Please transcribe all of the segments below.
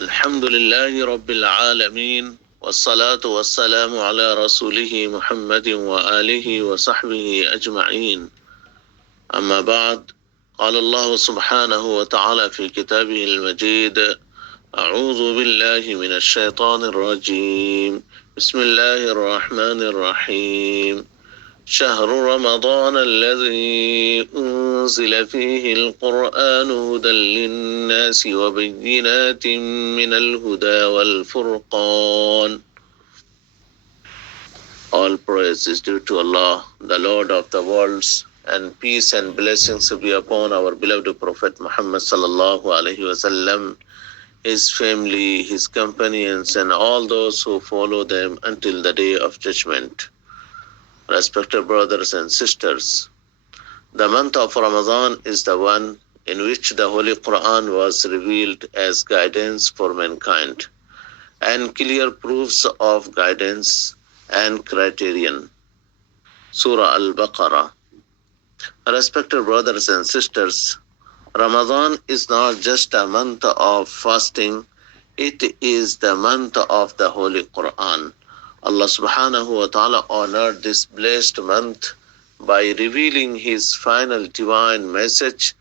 الحمد لله رب العالمين والصلاة والسلام على رسوله محمد وآله وصحبه أجمعين. أما بعد، قال الله سبحانه وتعالى في كتابه المجيد: أعوذ بالله من الشيطان الرجيم. بسم الله الرحمن الرحيم. شهر رمضان الذي أنزل فيه القرآن هدى للناس وبينات من الهدى والفرقان. All praise is due to Allah, the Lord of the worlds, and peace and blessings be upon our beloved Prophet Muhammad sallallahu alaihi wasallam, his family, his companions, and all those who follow them until the day of judgment. Respected brothers and sisters, the month of Ramadan is the one in which the Holy Quran was revealed as guidance for mankind and clear proofs of guidance and criterion. Surah Al-Baqarah. Respected brothers and sisters, Ramadan is not just a month of fasting, it is the month of the Holy Quran. Allah subhanahu wa ta'ala honored this blessed month by revealing His final divine message,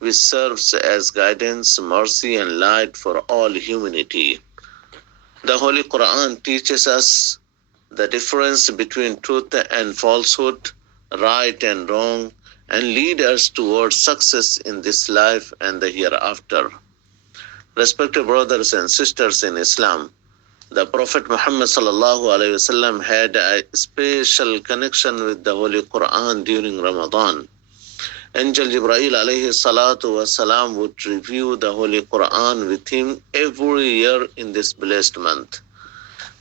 which serves as guidance, mercy, and light for all humanity. The Holy Quran teaches us the difference between truth and falsehood, right and wrong, and lead us towards success in this life and the hereafter. Respected brothers and sisters in Islam, the Prophet Muhammad sallallahu alaihi wasallam had a special connection with the Holy Quran during Ramadan. Angel Jibreel alayhi salatu wasalam would review the Holy Quran with him every year in this blessed month.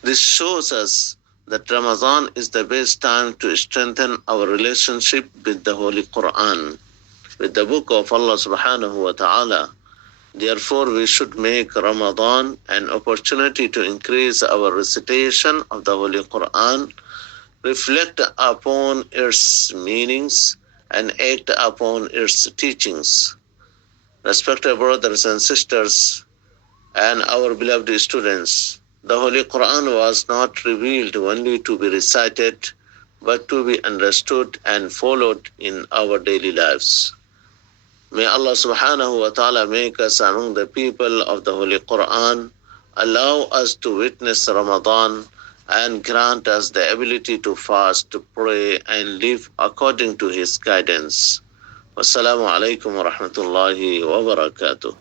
This shows us that Ramadan is the best time to strengthen our relationship with the Holy Quran, with the book of Allah subhanahu wa ta'ala. Therefore, we should make Ramadan an opportunity to increase our recitation of the Holy Quran, reflect upon its meanings, and act upon its teachings. Respected brothers and sisters, and our beloved students, the Holy Quran was not revealed only to be recited, but to be understood and followed in our daily lives. May Allah subhanahu wa ta'ala make us among the people of the Holy Quran, allow us to witness Ramadan, and grant us the ability to fast, to pray, and live according to His guidance. Wassalamu alaikum wa rahmatullahi wa barakatuh.